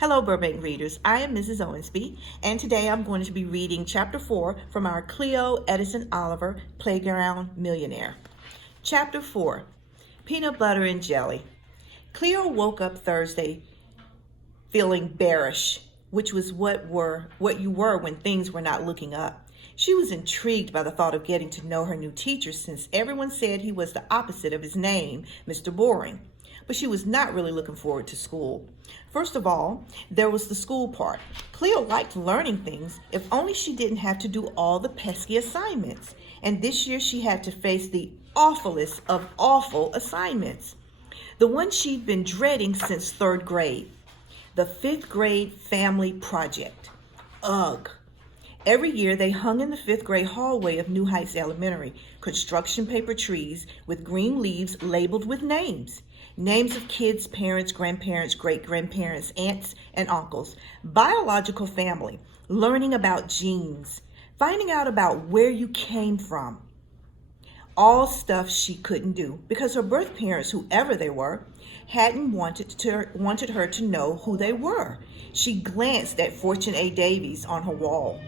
Hello, Burbank readers. I am Mrs. Owensby, and today I'm going to be reading Chapter 4 from our Cleo, Edison, Oliver Playground Millionaire. Chapter 4, Peanut Butter and Jelly. Cleo woke up Thursday feeling bearish, which was what you were when things were not looking up. She was intrigued by the thought of getting to know her new teacher since everyone said he was the opposite of his name, Mr. Boring. But she was not really looking forward to school. First of all, there was the school part. Cleo liked learning things, if only she didn't have to do all the pesky assignments. And this year she had to face the awfulest of awful assignments. The one she'd been dreading since third grade. The fifth grade family project. Ugh. Every year they hung in the fifth grade hallway of New Heights Elementary construction paper trees with green leaves labeled with names. Names of kids, parents, grandparents, great-grandparents, aunts, and uncles. Biological family. Learning about genes. Finding out about where you came from. All stuff she couldn't do because her birth parents, whoever they were, hadn't wanted her to know who they were. She glanced at Fortune A. Davies on her wall.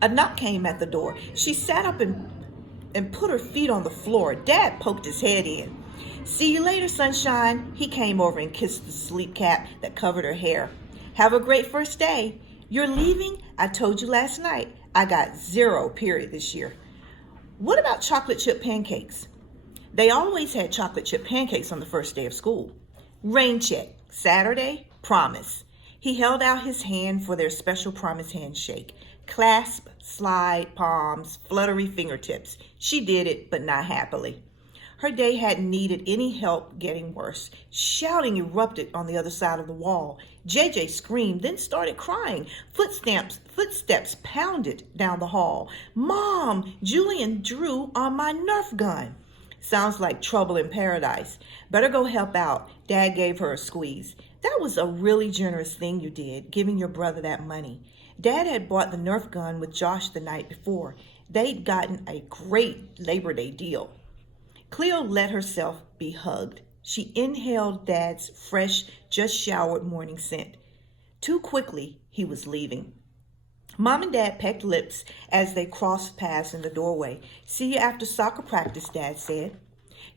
A knock came at the door. She sat up and put her feet on the floor. Dad poked his head in. "See you later, sunshine." He came over and kissed the sleep cap that covered her hair. "Have a great first day." "You're leaving? I told you last night. I got 0 period this year." "What about chocolate chip pancakes?" They always had chocolate chip pancakes on the first day of school. "Rain check. Saturday, promise." He held out his hand for their special promise handshake. Clasp, slide, palms, fluttery fingertips. She did it, but not happily. Her day hadn't needed any help getting worse. Shouting erupted on the other side of the wall. JJ screamed, then started crying. Footsteps pounded down the hall. "Mom, Julian drew on my Nerf gun." "Sounds like trouble in paradise. Better go help out." Dad gave her a squeeze. "That was a really generous thing you did, giving your brother that money." Dad had bought the Nerf gun with Josh the night before. They'd gotten a great Labor Day deal. Cleo let herself be hugged. She inhaled Dad's fresh, just-showered morning scent. Too quickly, he was leaving. Mom and Dad pecked lips as they crossed paths in the doorway. "See you after soccer practice," Dad said.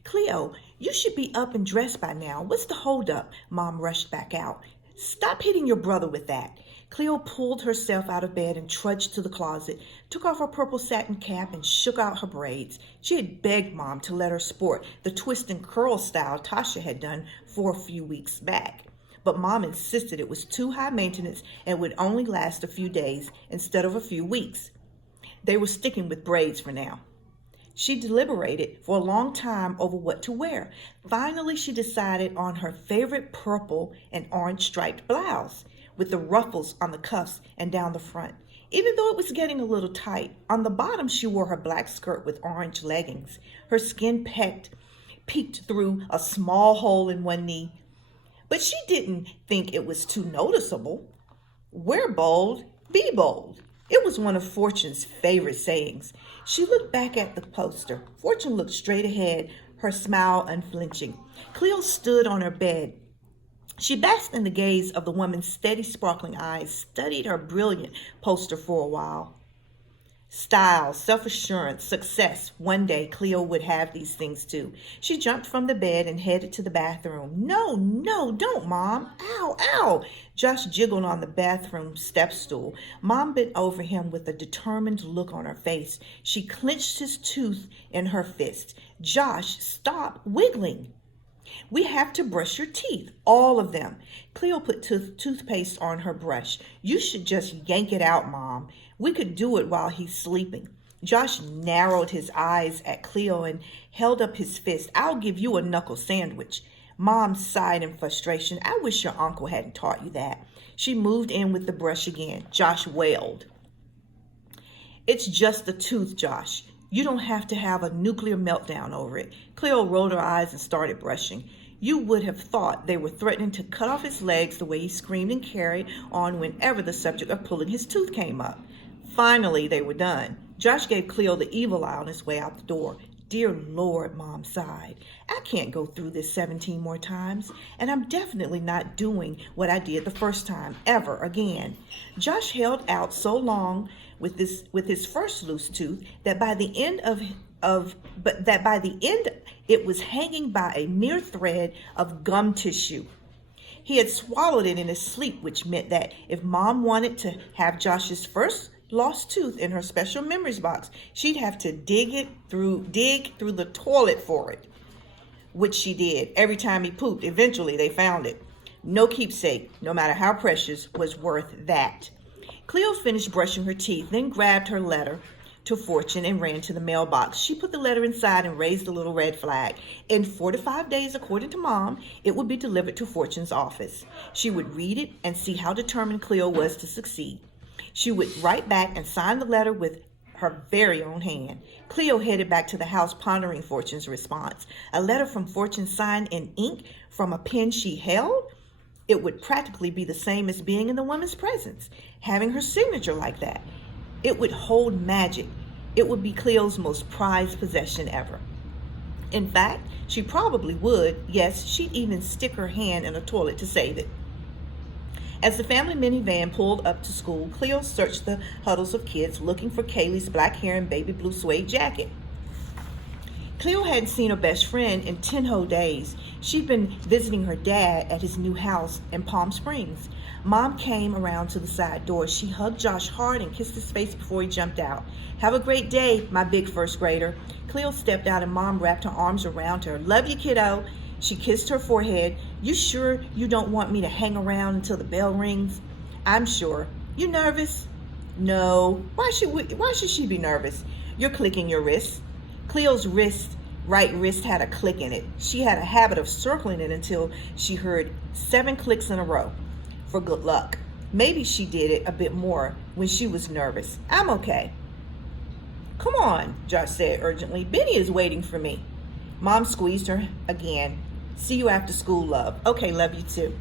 "Cleo, you should be up and dressed by now. What's the holdup?" Mom rushed back out. "Stop hitting your brother with that." Cleo pulled herself out of bed and trudged to the closet, took off her purple satin cap and shook out her braids. She had begged Mom to let her sport the twist and curl style Tasha had done for a few weeks back. But Mom insisted it was too high maintenance and would only last a few days instead of a few weeks. They were sticking with braids for now. She deliberated for a long time over what to wear. Finally, she decided on her favorite purple and orange striped blouse, with the ruffles on the cuffs and down the front. Even though it was getting a little tight, on the bottom she wore her black skirt with orange leggings. Her skin peeked through a small hole in one knee. But she didn't think it was too noticeable. "Wear bold, be bold." It was one of Fortune's favorite sayings. She looked back at the poster. Fortune looked straight ahead, her smile unflinching. Cleo stood on her bed. She basked in the gaze of the woman's steady, sparkling eyes, studied her brilliant poster for a while. Style, self-assurance, success. One day, Cleo would have these things too. She jumped from the bed and headed to the bathroom. "No, don't, Mom. Ow, ow." Josh jiggled on the bathroom step stool. Mom bent over him with a determined look on her face. She clenched his tooth in her fist. "Josh, stop wiggling. We have to brush your teeth, all of them." Cleo put toothpaste on her brush. "You should just yank it out, Mom. We could do it while he's sleeping." Josh narrowed his eyes at Cleo and held up his fist. "I'll give you a knuckle sandwich." Mom sighed in frustration. "I wish your uncle hadn't taught you that." She moved in with the brush again. Josh wailed. "It's just a tooth, Josh. You don't have to have a nuclear meltdown over it." Cleo rolled her eyes and started brushing. You would have thought they were threatening to cut off his legs the way he screamed and carried on whenever the subject of pulling his tooth came up. Finally, they were done. Josh gave Cleo the evil eye on his way out the door. Dear Lord, Mom sighed. I can't go through this 17 more times, and I'm definitely not doing what I did the first time, ever again. Josh held out so long with his first loose tooth that by the end it was hanging by a mere thread of gum tissue. He had swallowed it in his sleep, which meant that if Mom wanted to have Josh's first lost tooth in her special memories box, she'd have to dig through the toilet for it, which she did. Every time he pooped, eventually they found it. No keepsake, no matter how precious, was worth that. Cleo finished brushing her teeth, then grabbed her letter to Fortune and ran to the mailbox. She put the letter inside and raised the little red flag. In 4 to 5 days, according to Mom, it would be delivered to Fortune's office. She would read it and see how determined Cleo was to succeed. She would write back and sign the letter with her very own hand. Cleo headed back to the house, pondering Fortune's response. A letter from Fortune signed in ink from a pen she held? It would practically be the same as being in the woman's presence, having her signature like that. It would hold magic. It would be Cleo's most prized possession ever. In fact, she probably would. Yes, she'd even stick her hand in a toilet to save it. As the family minivan pulled up to school, Cleo searched the huddles of kids looking for Kaylee's black hair and baby blue suede jacket. Cleo hadn't seen her best friend in 10 whole days. She'd been visiting her dad at his new house in Palm Springs. Mom came around to the side door. She hugged Josh hard and kissed his face before he jumped out. Have a great day, my big first grader. Cleo stepped out and Mom wrapped her arms around her. Love you, kiddo. She kissed her forehead. You sure you don't want me to hang around until the bell rings? I'm sure. You nervous? No. Why should she be nervous? You're clicking your wrist. Cleo's right wrist had a click in it. She had a habit of circling it until she heard 7 clicks in a row for good luck. Maybe she did it a bit more when she was nervous. I'm okay. Come on, Josh said urgently. Benny is waiting for me. Mom squeezed her again. See you after school, love. Okay, love you too.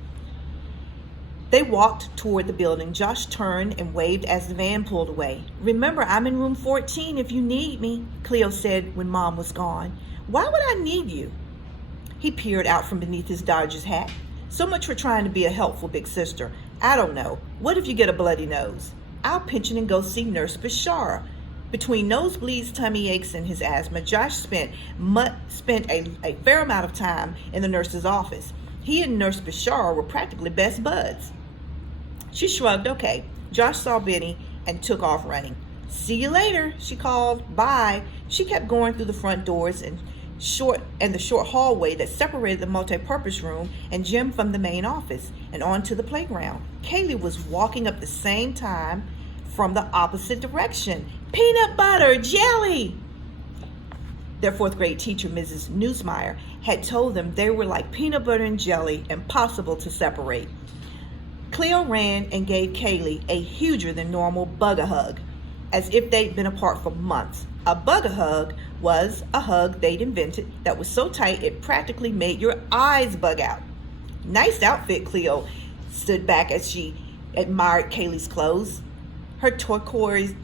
They walked toward the building. Josh turned and waved as the van pulled away. Remember, I'm in room 14 if you need me, Cleo said when Mom was gone. Why would I need you? He peered out from beneath his Dodger's hat. So much for trying to be a helpful big sister. I don't know. What if you get a bloody nose? I'll pinch it and go see Nurse Bashara. Between nosebleeds, tummy aches, and his asthma, Josh spent a fair amount of time in the nurse's office. He and Nurse Bashara were practically best buds. She shrugged. Okay. Josh saw Benny and took off running. See you later, she called. Bye. She kept going through the front doors and the short hallway that separated the multi-purpose room and gym from the main office and onto the playground. Kaylee was walking up the same time from the opposite direction. Peanut butter, jelly! Their 4th grade teacher, Mrs. Newsmeyer, had told them they were like peanut butter and jelly, impossible to separate. Cleo ran and gave Kaylee a huger than normal bug-a-hug, as if they'd been apart for months. A bug-a-hug was a hug they'd invented that was so tight it practically made your eyes bug out. Nice outfit, Cleo stood back as she admired Kaylee's clothes. Her turquoise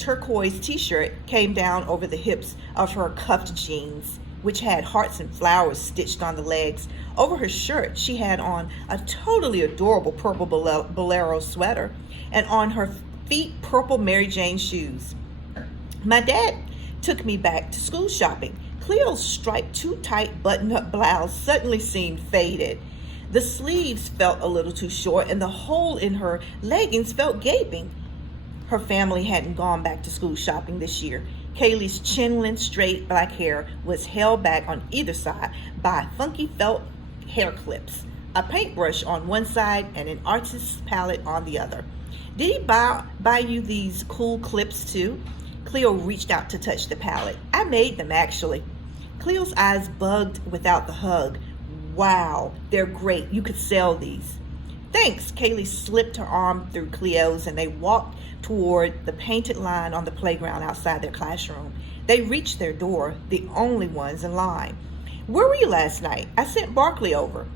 t-shirt came down over the hips of her cuffed jeans, which had hearts and flowers stitched on the legs. Over her shirt, she had on a totally adorable purple bolero sweater, and on her feet, purple Mary Jane shoes. My dad took me back to school shopping. Cleo's striped, too tight button-up blouse suddenly seemed faded. The sleeves felt a little too short, and the hole in her leggings felt gaping. Her family hadn't gone back to school shopping this year. Kaylee's chin-length straight black hair was held back on either side by funky felt hair clips, a paintbrush on one side and an artist's palette on the other. Did he buy you these cool clips too? Cleo reached out to touch the palette. I made them, actually. Cleo's eyes bugged without the hug. Wow, they're great. You could sell these. Thanks. Kaylee slipped her arm through Cleo's and they walked toward the painted line on the playground outside their classroom. They reached their door, the only ones in line. Where were you last night? I sent Barkley over.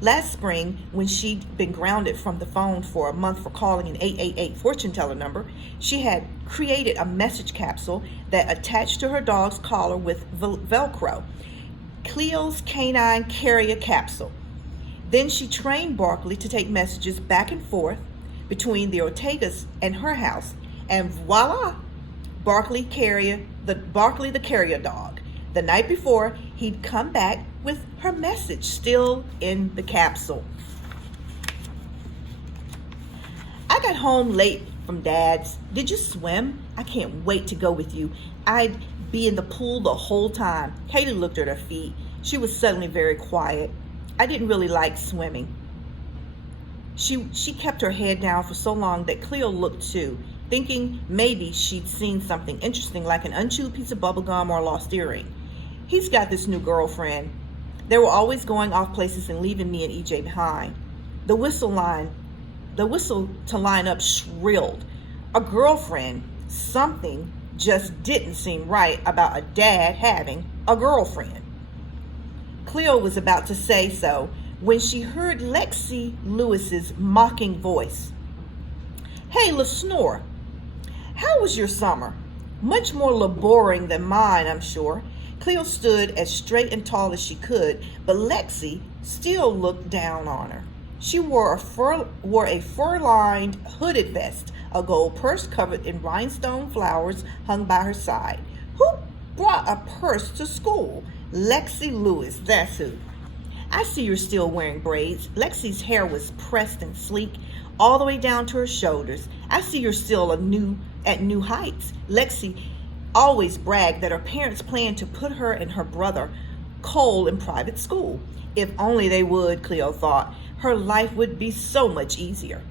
Last spring, when she'd been grounded from the phone for a month for calling an 888 fortune teller number, she had created a message capsule that attached to her dog's collar with Velcro. Cleo's canine carrier capsule. Then she trained Barkley to take messages back and forth between the Ortegas and her house, and voila, Barkley the carrier dog. The night before, he'd come back with her message still in the capsule. I got home late from Dad's. Did you swim? I can't wait to go with you. I'd be in the pool the whole time. Kaylee looked at her feet. She was suddenly very quiet. I didn't really like swimming. She kept her head down for so long that Cleo looked too, thinking maybe she'd seen something interesting like an unchewed piece of bubble gum or a lost earring. He's got this new girlfriend. They were always going off places and leaving me and EJ behind. The whistle to line up shrilled. A girlfriend. Something just didn't seem right about a dad having a girlfriend. Cleo was about to say so when she heard Lexi Lewis's mocking voice. Hey, LaSnore, how was your summer? Much more laboring than mine, I'm sure. Cleo stood as straight and tall as she could, but Lexi still looked down on her. She wore a fur-lined hooded vest. A gold purse covered in rhinestone flowers hung by her side. Who brought a purse to school? Lexi Lewis, that's who. I see you're still wearing braids. Lexi's hair was pressed and sleek all the way down to her shoulders. I see you're still at new heights. Lexi always bragged that her parents planned to put her and her brother Cole in private school. If only they would, Cleo thought. Her life would be so much easier.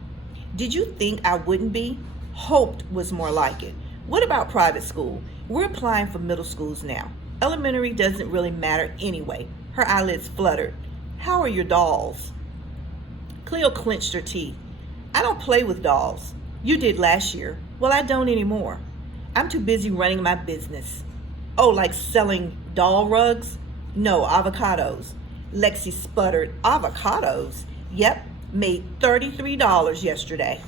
Did you think I wouldn't be? Hoped was more like it. What about private school? We're applying for middle schools now. Elementary doesn't really matter anyway. Her eyelids fluttered. How are your dolls? Cleo clenched her teeth. I don't play with dolls. You did last year. Well, I don't anymore. I'm too busy running my business. Oh, like selling doll rugs? No, avocados. Lexi sputtered. Avocados? Yep, made $33 yesterday.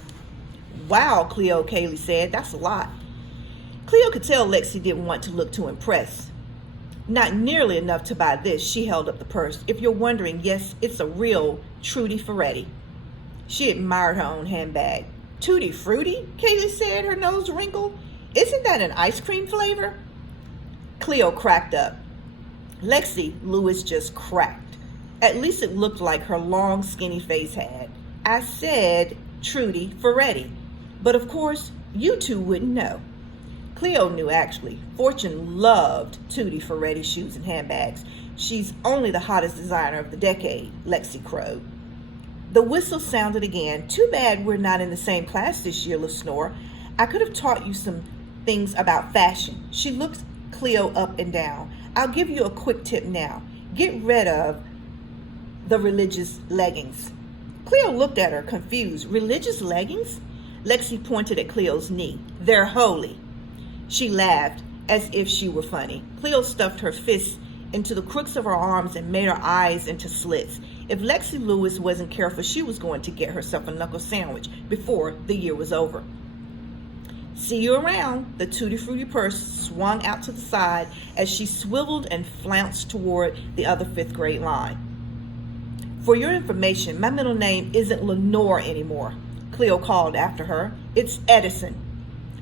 Wow, Cleo, Kaylee said. That's a lot. Cleo could tell Lexi didn't want to look too impressed. Not nearly enough to buy this. She held up the purse. If you're wondering, yes, it's a real Tutti Frutti. She admired her own handbag. Tutti Frutti? Kaylee said, her nose wrinkled. Isn't that an ice cream flavor? Cleo cracked up. Lexi Lewis just cracked. At least it looked like her long, skinny face had. I said Tutti Frutti. But of course, you two wouldn't know. Cleo knew, actually. Fortune loved Tutti Frutti shoes and handbags. She's only the hottest designer of the decade, Lexi crowed. The whistle sounded again. Too bad we're not in the same class this year, LaSnore. I could have taught you some things about fashion. She looked Cleo up and down. I'll give you a quick tip now. Get rid of the religious leggings. Cleo looked at her, confused. Religious leggings? Lexi pointed at Cleo's knee. They're holy. She laughed as if she were funny. Cleo stuffed her fists into the crooks of her arms and made her eyes into slits. If Lexi Lewis wasn't careful, she was going to get herself a knuckle sandwich before the year was over. See you around. The Tutti Frutti purse swung out to the side as she swiveled and flounced toward the other fifth grade line. For your information, my middle name isn't Lenore anymore, Cleo called after her. It's Edison.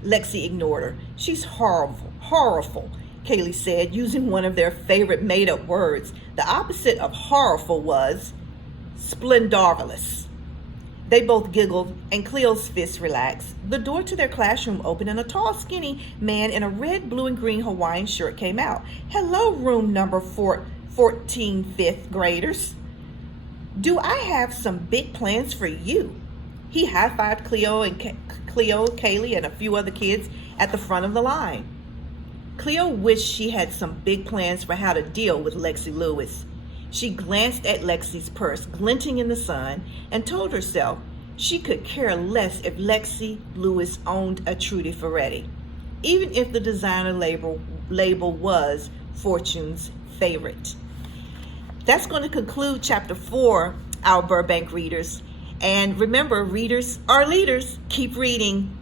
Lexi ignored her. She's horrible, Kaylee said, using one of their favorite made-up words. The opposite of horrible was splendorvelous. They both giggled, and Cleo's fists relaxed. The door to their classroom opened, and a tall, skinny man in a red, blue, and green Hawaiian shirt came out. Hello, room number 14 fifth graders. Do I have some big plans for you? He high-fived Cleo, Kaylee, and a few other kids at the front of the line. Cleo wished she had some big plans for how to deal with Lexi Lewis. She glanced at Lexi's purse, glinting in the sun, and told herself she could care less if Lexi Lewis owned a Tutti Frutti, even if the designer label was Fortune's favorite. That's going to conclude Chapter 4 our Burbank readers. And remember, readers are leaders. Keep reading.